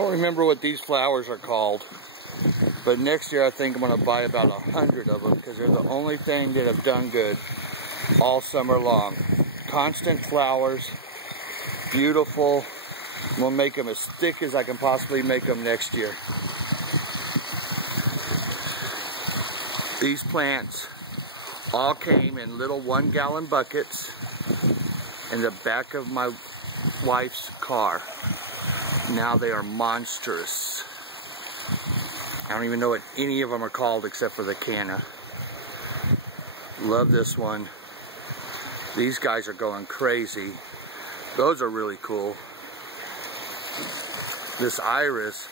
don't remember what these flowers are called, but next year I think I'm going to buy about 100 of them because they're the only thing that have done good all summer long. Constant flowers, beautiful. I'm going to make them as thick as I can possibly make them next year. These plants all came in little 1-gallon buckets in the back of my wife's car. Now they are monstrous. I don't even know what any of them are called except for the canna. Love this one. These guys are going crazy. Those are really cool. This iris,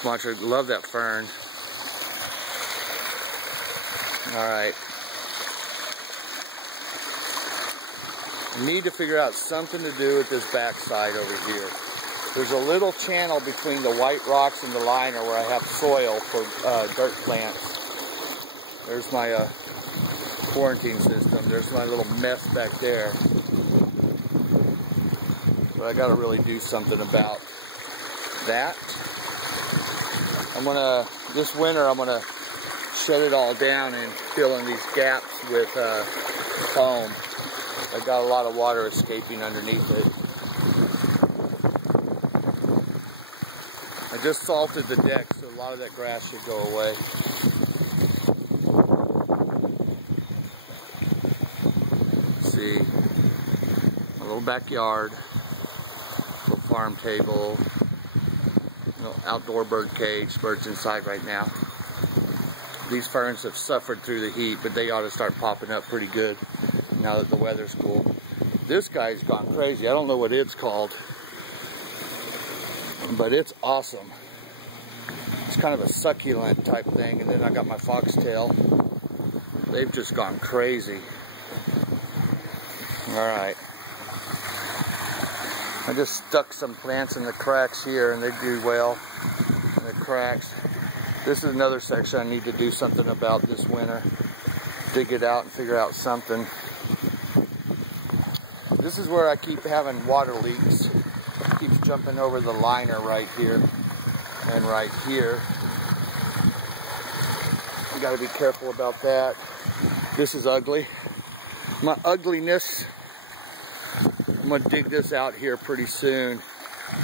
sponsored, love that fern. Alright. I need to figure out something to do with this backside over here. There's a little channel between the white rocks and the liner where I have soil for dirt plants. There's my quarantine system. There's my little mess back there. But I gotta really do something about that. This winter I'm gonna shut it all down and fill in these gaps with foam. I got a lot of water escaping underneath it. I just salted the deck, so a lot of that grass should go away. Let's see, my little backyard, little farm table, little outdoor bird cage, birds inside right now. These ferns have suffered through the heat, but they ought to start popping up pretty good now that the weather's cool. This guy's gone crazy. I don't know what it's called, but it's awesome. It's kind of a succulent type thing, and then I got my foxtail. They've just gone crazy. Alright. I just stuck some plants in the cracks here, and they do well in the cracks. This is another section I need to do something about this winter. Dig it out and figure out something. This is where I keep having water leaks. It keeps jumping over the liner right here and right here. You gotta be careful about that. This is ugly. My ugliness, I'm gonna dig this out here pretty soon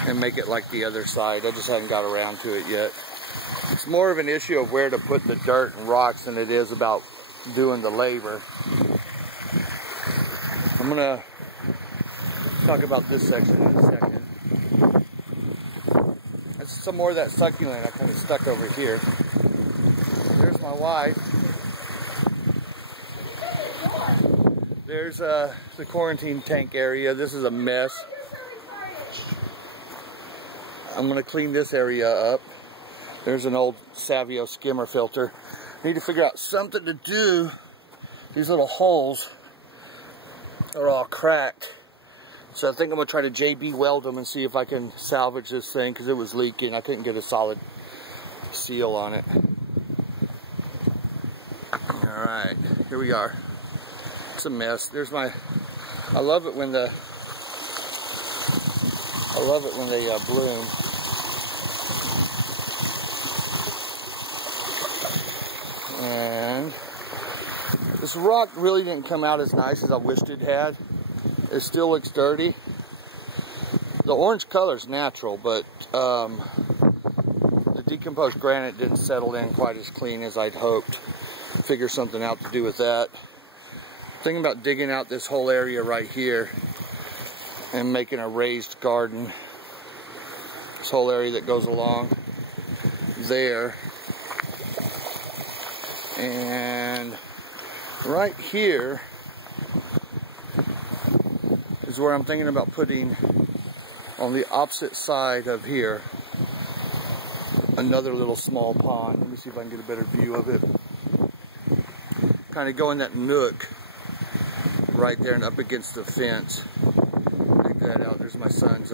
and make it like the other side. I just haven't got around to it yet. It's more of an issue of where to put the dirt and rocks than it is about doing the labor. I'm gonna talk about this section in a second. That's some more of that succulent I kind of stuck over here. There's my wife. There's the quarantine tank area. This is a mess. I'm gonna clean this area up. There's an old Savio skimmer filter. Need to figure out something to do. These little holes are all cracked. So I think I'm gonna try to JB weld them and see if I can salvage this thing because it was leaking. I couldn't get a solid seal on it. All right, here we are. It's a mess. There's my, I love it when they bloom. And this rock really didn't come out as nice as I wished it had. It still looks dirty. The orange color's natural, but the decomposed granite didn't settle in quite as clean as I'd hoped. Figure something out to do with that. Thinking about digging out this whole area right here and making a raised garden. This whole area that goes along there. And right here is where I'm thinking about putting, on the opposite side of here, another little small pond. Let me see if I can get a better view of it. Kind of go in that nook right there and up against the fence. Dig that out. There's my son's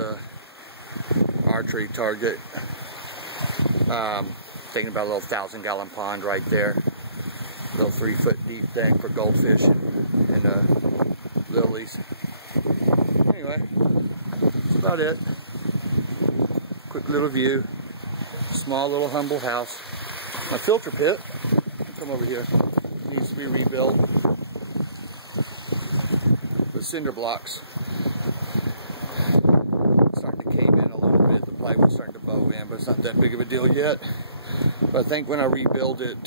archery target. Thinking about a little 1,000-gallon pond right there. Little 3-foot deep thing for goldfish and lilies. Anyway, that's about it. quick little view. Small little humble house. My filter pit, come over here, needs to be rebuilt with cinder blocks. It's starting to cave in a little bit. The plywood's starting to bow in, but it's not that big of a deal yet. But I think when I rebuild it,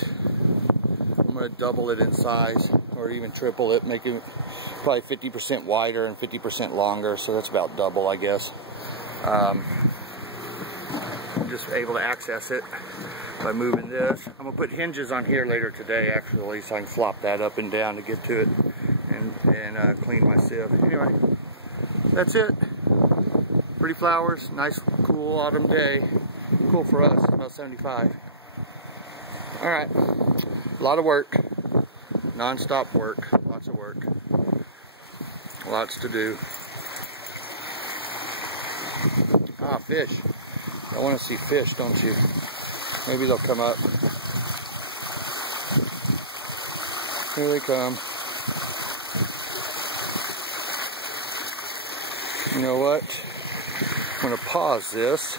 I'm going to double it in size, or even triple it, make it probably 50% wider and 50% longer, so that's about double, I guess. I'm just able to access it by moving this. I'm going to put hinges on here later today, actually, so I can flop that up and down to get to it and clean my sieve. Anyway, that's it. Pretty flowers, nice, cool autumn day. Cool for us, about 75. All right, a lot of work, non-stop work, lots of work, lots to do. Ah, fish. I want to see fish, don't you? Maybe they'll come up. Here they come. You know what? I'm going to pause this.